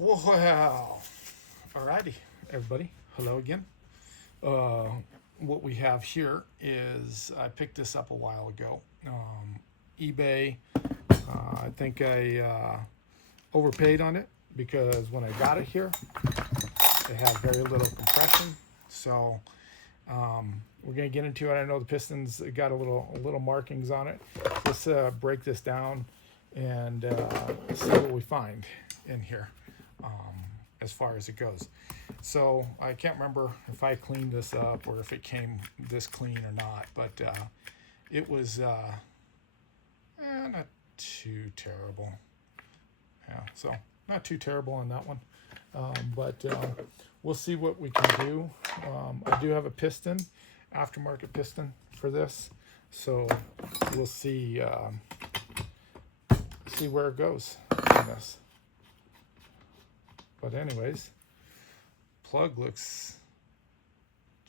Well, alrighty, everybody. Hello again. Uh, what we have here is I picked this up a while ago. eBay. I think I overpaid on it because when I got it here, it had very little compression. So we're gonna get into it. I know the pistons got a little markings on it. Let's break this down and see what we find in here as far as it goes. So I can't remember if I cleaned this up or if it came this clean or not, but it was not too terrible. Yeah, so not too terrible on that one. But we'll see what we can do. I do have a piston, aftermarket piston for this, so we'll see where it goes on this. But anyways, plug looks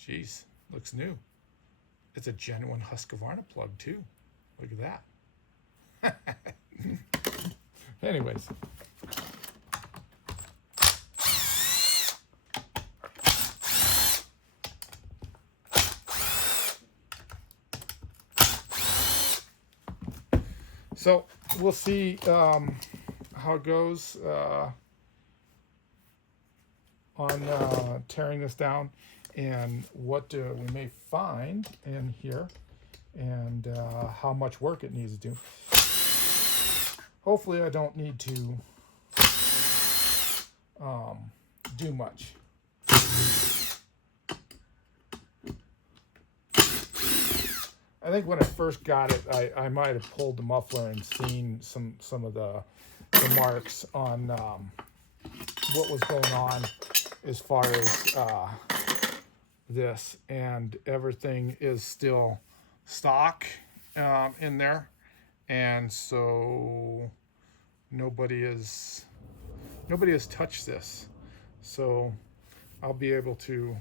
new. It's a genuine Husqvarna plug too. Look at that. Anyways. So we'll see how it goes on tearing this down and what we may find in here and how much work it needs to do. Hopefully I don't need to do much. I think when I first got it, I might have pulled the muffler and seen some of the marks on what was going on as far as this, and everything is still stock in there, and so nobody has touched this, so I'll be able to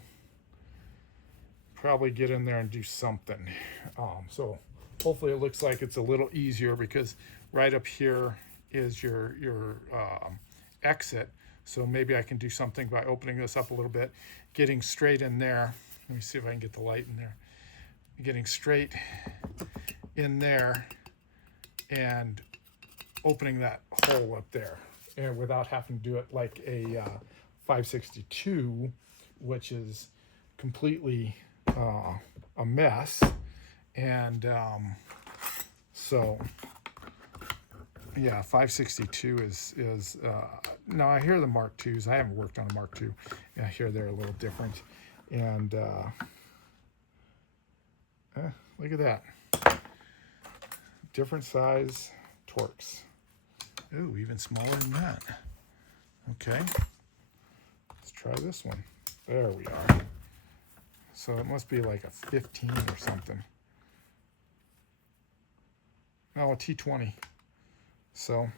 probably get in there and do something. So hopefully it looks like it's a little easier, because right up here is your exit. So maybe I can do something by opening this up a little bit, getting straight in there. Let me see if I can get the light in there. Getting straight in there and opening that hole up there, and without having to do it like a 562, which is completely a mess. And so yeah, 562 is now I hear the Mark IIs. I haven't worked on a Mark II. I hear they're a little different. And look at that. Different size Torx. Ooh, even smaller than that. Okay. Let's try this one. There we are. So it must be like a 15 or something. No, a T20. So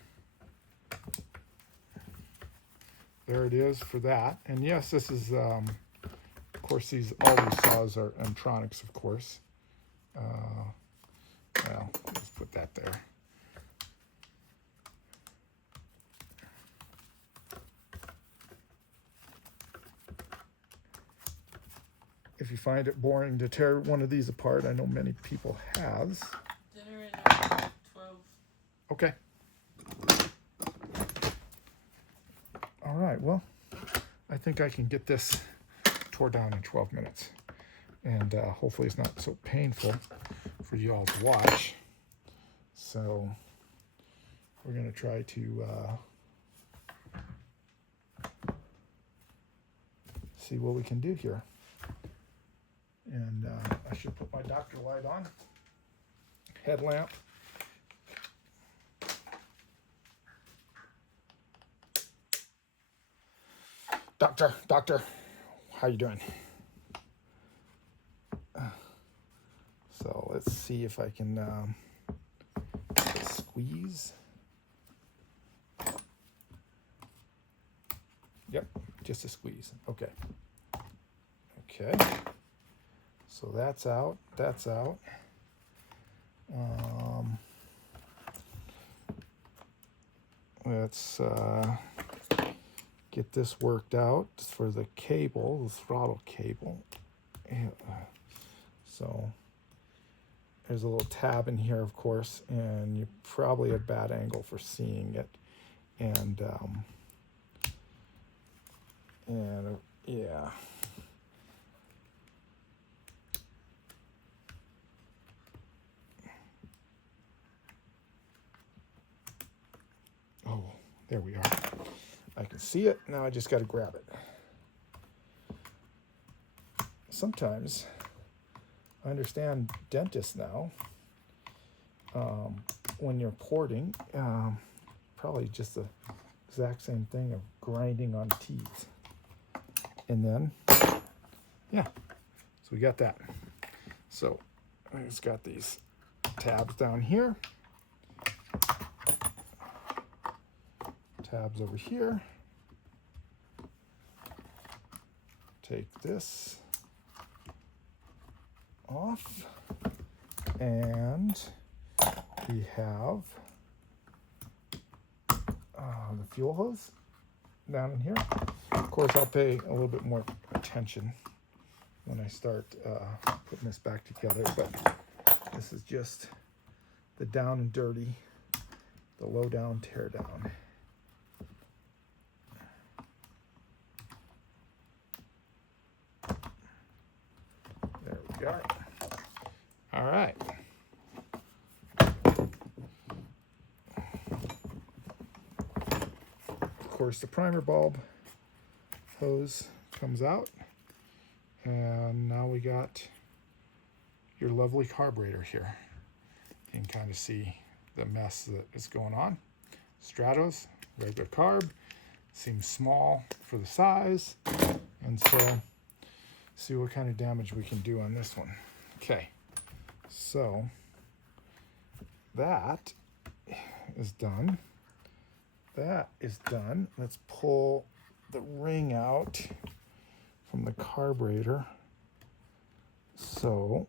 there it is for that. And yes, this is of course all these saws are Entronics, of course. Well, let's put that there. If you find it boring to tear one of these apart, I know many people have. Dinner at 12. Okay. All right, well, I think I can get this tore down in 12 minutes. And hopefully it's not so painful for you all to watch. So we're going to try to see what we can do here. And I should put my doctor light on. Headlamp. Doctor, how you doing? So let's see if I can squeeze. Yep, just a squeeze. Okay. Okay. So that's out. That's out. Let's get this worked out for the cable, the throttle cable. So there's a little tab in here, of course, and you're probably a bad angle for seeing it. And yeah. Oh, there we are. I can see it. Now I just got to grab it. Sometimes I understand dentists now. When you're porting, probably just the exact same thing of grinding on teeth. And then, yeah, so we got that. So I just got these tabs down here. Tabs over here. Take this off, and we have the fuel hose down in here. Of course, I'll pay a little bit more attention when I start putting this back together, but this is just the down and dirty, the low down tear down. There we go. All right. Of course, the primer bulb hose comes out, and now we got your lovely carburetor here. You can kind of see the mess that is going on. Stratos, regular carb, seems small for the size, and so see what kind of damage we can do on this one. Okay, so that is done. That is done. Let's pull the ring out from the carburetor so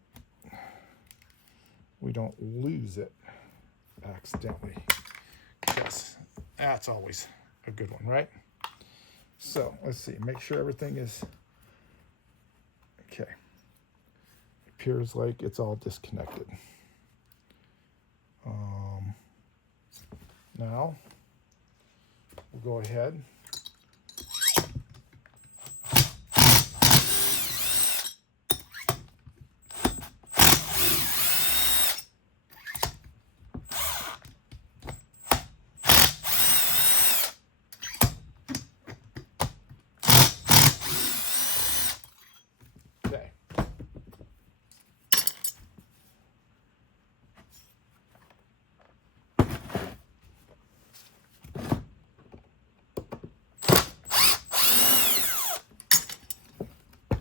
we don't lose it accidentally. Yes, that's always a good one, right? So let's see, make sure everything is okay. Appears like it's all disconnected. Now we'll go ahead . Okay.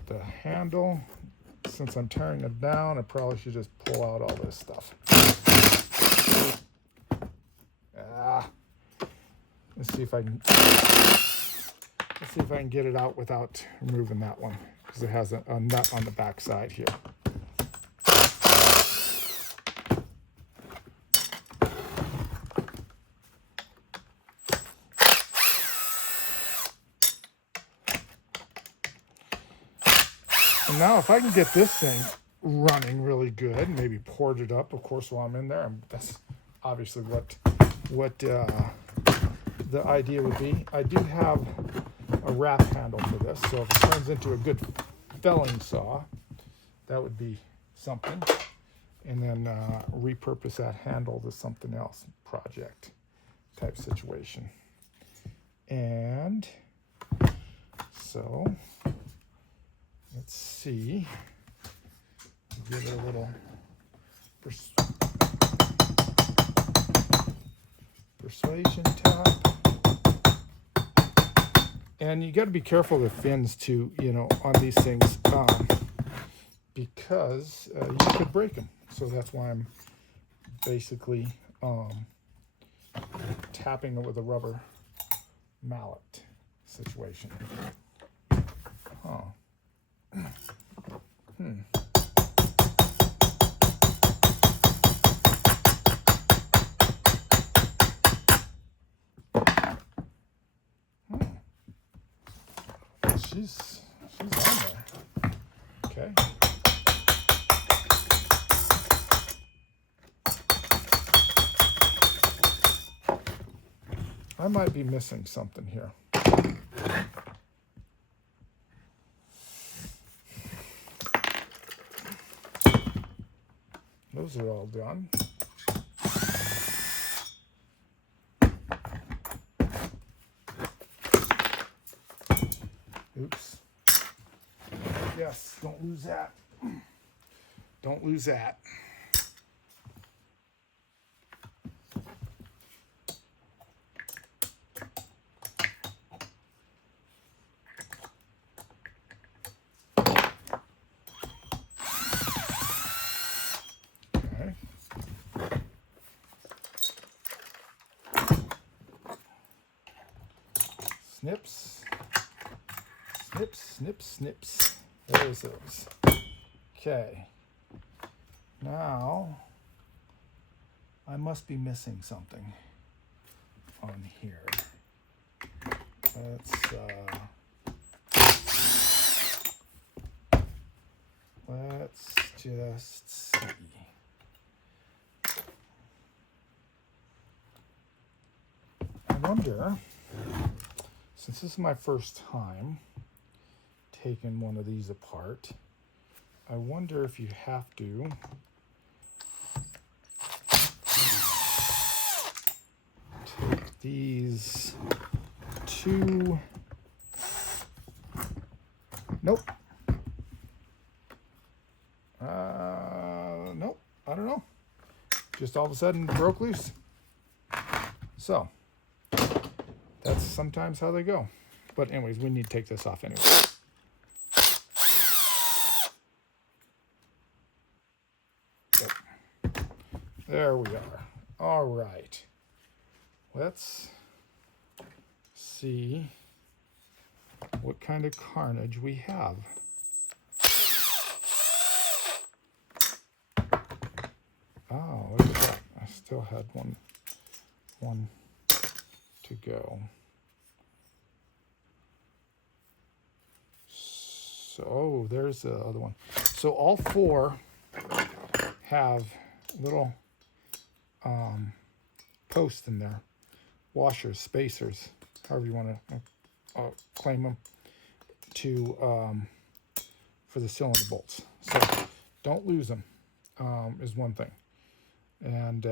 The handle, since I'm tearing it down, I probably should just pull out all this stuff. Let's see if I can get it out without removing that one, because it has a nut on the back side here. And now if I can get this thing running really good, maybe port it up, of course, while I'm in there. That's obviously what the idea would be. I do have a wrap handle for this, so if it turns into a good felling saw, that would be something. And then repurpose that handle to something else, project type situation. And so let's see, give it a little persuasion tap. And you got to be careful of the fins too, you know, on these things, because you could break them. So that's why I'm basically tapping it with a rubber mallet situation. she's on there. Okay. I might be missing something here. Those are all done. Oops. Yes, don't lose that. Don't lose that. Okay. Snips. Snips, snips, snips. There's those. Okay. Now, I must be missing something on here. Let's just see. I wonder, since this is my first time taking one of these apart, I wonder if you have to take these two. Nope. Nope. I don't know. Just all of a sudden broke loose. So that's sometimes how they go. But anyways, we need to take this off anyway. Yep. There we are. All right. Let's see what kind of carnage we have. Oh, look at that. I still had one to go. So there's the other one. So all four have little posts in there, washers, spacers, however you want to claim them, to for the cylinder bolts. So don't lose them is one thing, and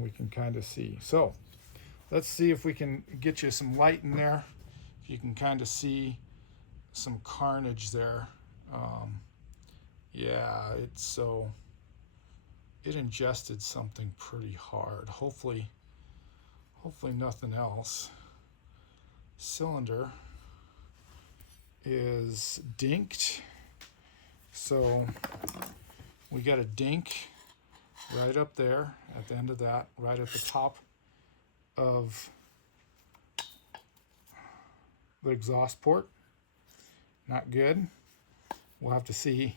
we can kind of see. So let's see if we can get you some light in there. If you can kind of see some carnage there. Yeah, it ingested something pretty hard. Hopefully nothing else. Cylinder is dinked, so we got a dink right up there at the end of that, right at the top of the exhaust port. Not good. We'll have to see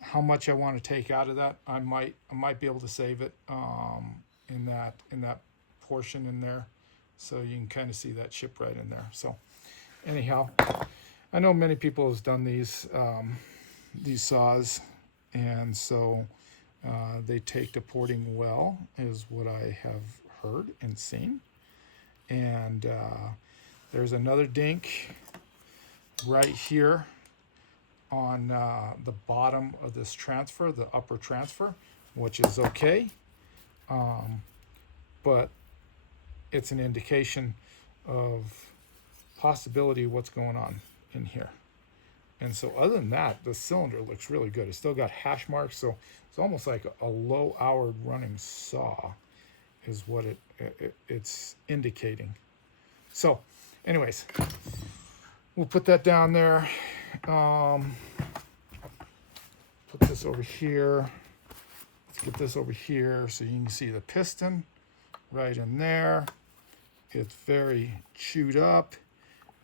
how much I want to take out of that. I might be able to save it in that portion in there, so you can kind of see that chip right in there. So anyhow, I know many people have done these saws, and so they take to porting well, is what I have heard and seen. And there's another dink right here on the bottom of this transfer, the upper transfer, which is okay, but it's an indication of possibility of what's going on in here. And so other than that, the cylinder looks really good. It's still got hash marks, so it's almost like a low-hour running saw is what it's indicating. So anyways, we'll put that down there. Put this over here. Let's get this over here so you can see the piston right in there. It's very chewed up.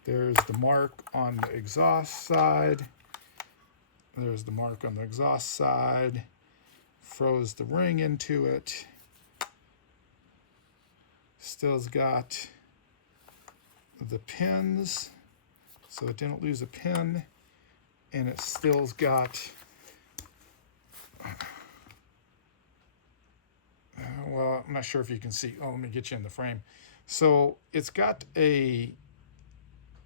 There's the mark on the exhaust side. There's the mark on the exhaust side. Froze the ring into it. Still's got the pins so it didn't lose a pin, and it still's got well, I'm not sure if you can see. Oh, let me get you in the frame. So it's got a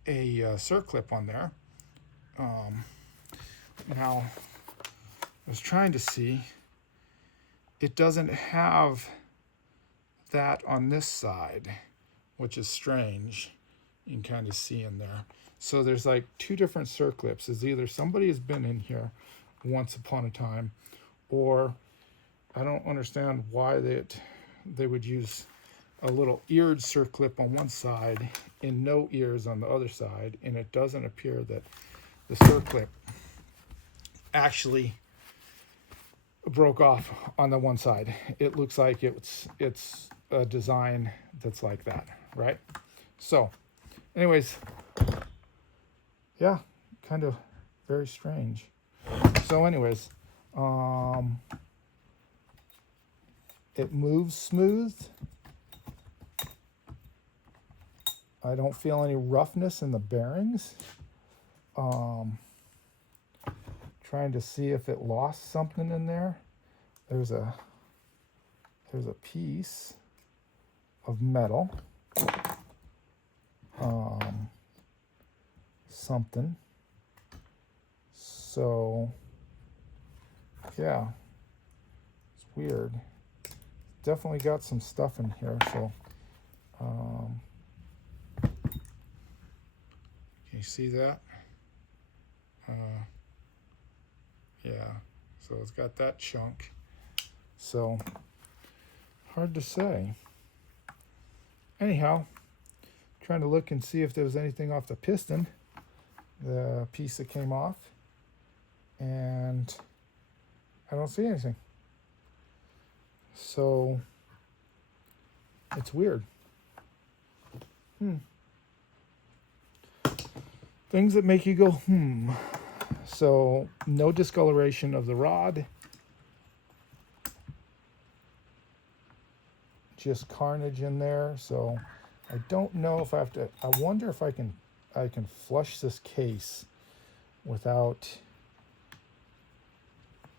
circlip on there. Now I was trying to see, it doesn't have that on this side, which is strange. You can kind of see in there. So there's like two different circlips. It's either somebody has been in here once upon a time, or I don't understand why they would use a little eared circlip on one side and no ears on the other side, and it doesn't appear that the circlip actually broke off on the one side. It looks like it's a design that's like that, right? So anyways, yeah, kind of very strange. So anyways, it moves smooth. I don't feel any roughness in the bearings. Trying to see if it lost something in there. There's a piece of metal. Something. So yeah, it's weird. Definitely got some stuff in here. So can you see that? Yeah, so it's got that chunk. So hard to say. Anyhow, trying to look and see if there was anything off the piston, the piece that came off, and I don't see anything. So it's weird. Things that make you go, So no discoloration of the rod. Just carnage in there. So I don't know if I have to, I wonder if I can flush this case without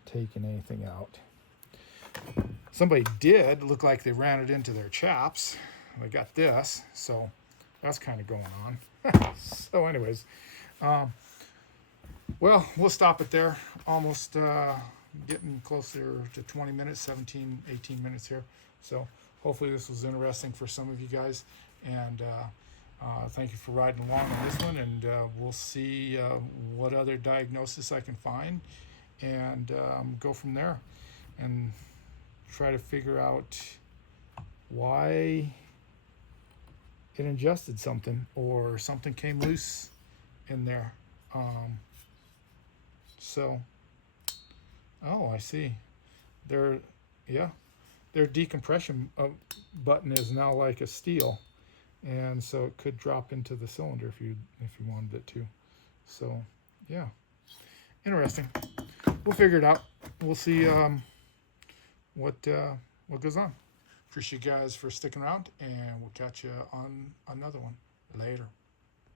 taking anything out. Somebody did look like they ran it into their chaps. They got this, so that's kind of going on. So anyways, well, we'll stop it there. Almost getting closer to 20 minutes, 17, 18 minutes here. So hopefully this was interesting for some of you guys. And thank you for riding along on this one. And we'll see what other diagnosis I can find and go from there and try to figure out why it ingested something or something came loose in there. So, oh, I see. Their decompression button is now like a steel, and so it could drop into the cylinder if you wanted it to. So, yeah, interesting. We'll figure it out. We'll see what goes on. Appreciate you guys for sticking around, and we'll catch you on another one later.